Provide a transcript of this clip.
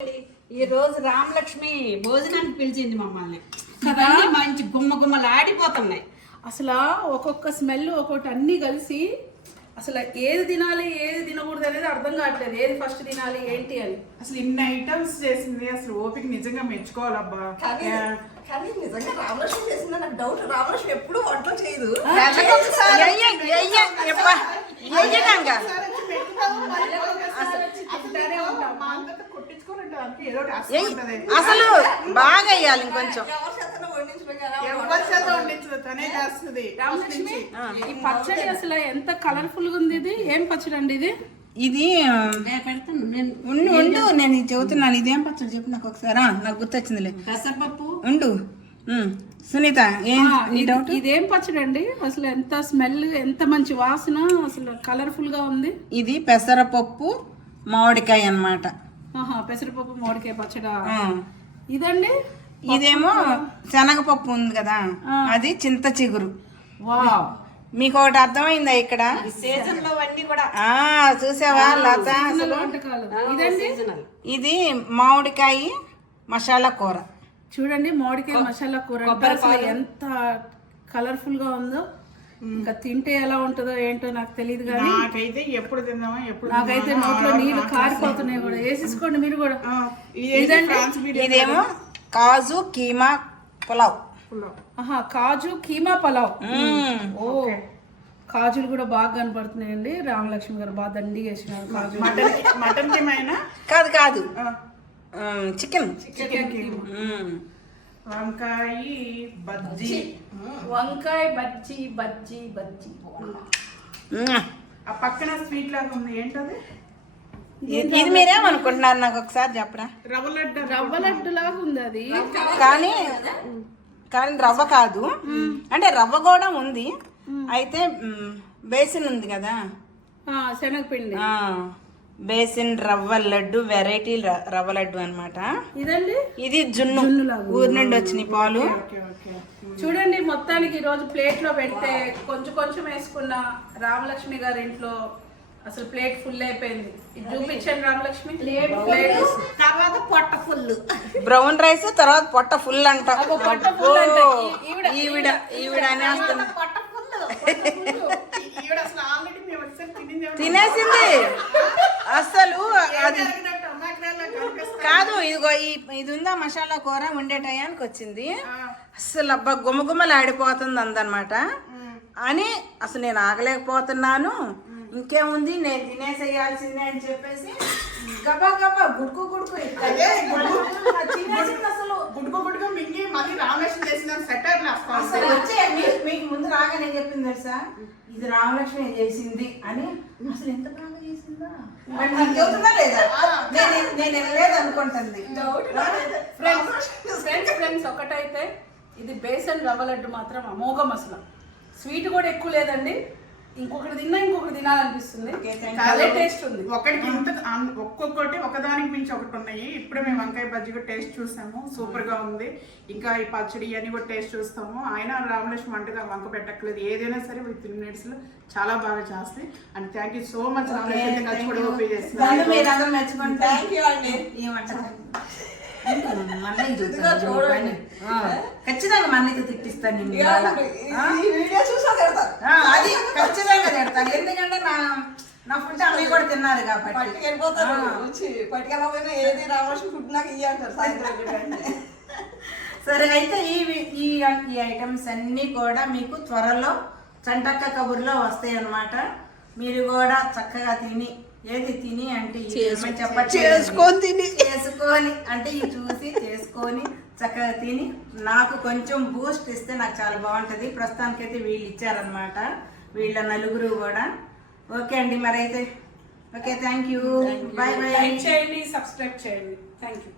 ఈ రోజు రామలక్ష్మి భోజనానికి పిలిచింది మమ్మల్ని. మంచి గుమ్మ గుమ్మలు ఆడిపోతున్నాయి. అసలు ఒక్కొక్క స్మెల్ ఒక్కొక్కటి అన్ని కలిసి అసలు ఏది తినాలి ఏది తినకూడదు అనేది అర్థం కావట్లేదు. ఏది ఫస్ట్ తినాలి ఏంటి అని. అసలు ఇన్ని ఐటమ్స్ చేసింది, అసలు ఓపిక నిజంగా మెచ్చుకోవాలబ్బా. కానీ నిజంగా రామలక్ష్మి చేసింది నాకు డౌట్. రామలక్ష్మి ఎప్పుడు వంటలు చేయదు. అసలు బాగా వేయాలి ఇంకొంచెం. ఈ పచ్చడి అసలు ఎంత కలర్ఫుల్ గా ఉంది. ఇది ఏం పచ్చడి అండి? ఇది ఉండు నేను చెబుతున్నాను. ఇదేం పచ్చడి చెప్పు నాకు ఒకసారి. నాకు గుర్తొచ్చిందిలే. పెసరపప్పు ఉండు. సునీత ఇదేం పచ్చడి అండి? అసలు ఎంత స్మెల్, ఎంత మంచి వాసన, అసలు కలర్ఫుల్ గా ఉంది. ఇది పెసరపప్పు మామిడికాయ అన్నమాట. పెసరపప్పు మామిడికాయ పచ్చడా. ఇదండి ఇదేమో శనగపప్పు ఉంది కదా, అది చింత చిగురు. మీకు ఒకటి అర్థమైందా ఇక్కడ? సీజన్ లో అన్ని కూడా చూసావా లత? ఇది మామిడికాయ మసాలా కూర. చూడండి, మామిడికాయ మసాలా కూర అసలు ఎంత కలర్ఫుల్ గా ఉందో. ఇంకా తింటే ఎలా ఉంటుందో ఏంటో నాకు తెలియదు కానీ నాకైతే ఎప్పుడు తిందామా ఎప్పుడు నాకైతే నోట్లో నీళ్లు కారిపోతున్నాయి కూడా. వేసేసుకోండి మీరు కూడా. ఇదేమో కాజు కీమా పులావ్. కాజు కీమా పులావ్. ఓ కాజులు కూడా బాగా కనపడుతున్నాయండి. రామలక్ష్మి గారు బాగా దండి వేసినారు కాజు. మటన్ కీమైనా కాదు కాదు, చికెన్. వంకాయ బజ్జీ. వంకాయ బజ్జీ బజ్జీ బజ్జీ. ఆ పక్కన స్వీట్ లాగా ఉంది, ఏంటది? ఇది మీరేమనుకుంటున్నారు నాకు ఒకసారి చెప్పరా? రవ్వ లడ్డు. రవ్వ లడ్డు లాగా ఉంది అది. కానీ రవ్వ కాదు, అంటే రవ్వ కూడా ఉంది. అయితే బేసిన్ ఉంది కదా, శనగపిండి. బేసిన్ రవ్వ లడ్డు, వెరైటీ రవ్వ లడ్డు అనమాట. ఇదండి ఇది జున్ను ఊరి నుండి వచ్చిన పాలు. చూడండి, మొత్తానికి ఈ రోజు ప్లేట్ లో పెడితే కొంచెం కొంచెం వేసుకున్న రామలక్ష్మి గారి ఇంట్లో అసలు ప్లేట్ ఫుల్ అయిపోయింది. చూపించండి రామలక్ష్మి. ప్లేట్ తర్వాత పొట్ట ఫుల్. బ్రౌన్ రైస్ తర్వాత పొట్ట ఫుల్ అంట. పొట్ట ఫుల్ అంట. ఈవిడ అనేస్తుంది. తినేసింది అసలు. అది కాదు, ఇదిగో ఇది ఉందా మసాలా కూర వండే టయానికి వచ్చింది. అసలు అబ్బా గుమ్మగుమ్మలు ఆడిపోతుంది అందనమాట అని అసలు నేను ఆగలేకపోతున్నాను. ఇంకేముంది నేను తినేసేయాల్సిందే అని చెప్పేసి గబా గబా గుడుకు గుడుకు అసలు గుడుకు మింగి మళ్ళీ రామలక్ష్మి చేసిన సెటర్ అసలు వచ్చే మీకు ముందు రాగానే చెప్పింది తెలుసా, ఇది రామలక్ష్మి చేసింది అని. అసలు ఎంత బాగా చేసిందా చెబుతుందా లేదా? నేను వెళ్ళలేదు అనుకుంటుంది. ఫ్రెండ్స్ ఒకటైతే ఇది బేసన్ రవ్వ లడ్డు మాత్రం అమోఘం. అసలు స్వీట్ కూడా ఎక్కువ లేదండి. ఇంకొకటి తినాలనిపిస్తుంది. టేస్ట్ ఉంది. ఒక్కొక్కటి ఒకదానికి మించి ఒకటి ఉన్నాయి. ఇప్పుడే మేము వంకాయ బజ్జీ కూడా టేస్ట్ చూసాము, సూపర్ గా ఉంది. ఇంకా ఈ పచ్చడి అని కూడా టేస్ట్ చూస్తాము. ఆయన రామలక్ష్మి వంటగా వంక పెట్టక్కలేదు, ఏదైనా సరే విత్ 3 minutes లో చాలా బాగా చేస్తాయి. And thank you so much Ramalakshmi. ఖచ్చితంగా మన్నీతో తిట్టిస్తాను నేను. అది ఖచ్చితంగా తిడతాను, ఎందుకంటే నా ఫుడ్ అన్నీ కూడా తిన్నారు కాబట్టి. ఏది రామలక్ష్మి ఫుడ్ నాకు ఇయ్య అంటారు సాయంత్రం. సరే, అయితే ఈ ఐటమ్స్ అన్నీ కూడా మీకు త్వరలో చంటక్క కబుర్లో వస్తాయి అన్నమాట. మీరు కూడా చక్కగా తిని అంటే చేసుకొని అంటే ఇవి చూసి చేసుకొని చక్కగా తిని నాకు కొంచెం బూస్ట్ ఇస్తే నాకు చాలా బాగుంటుంది. ప్రస్తుతానికైతే వీళ్ళు ఇచ్చారనమాట, వీళ్ళ నలుగురు కూడా. ఓకే అండి, మరి అయితే okay, thank you, bye bye. Like చేయండి, సబ్స్క్రైబ్ చేయండి. Thank you.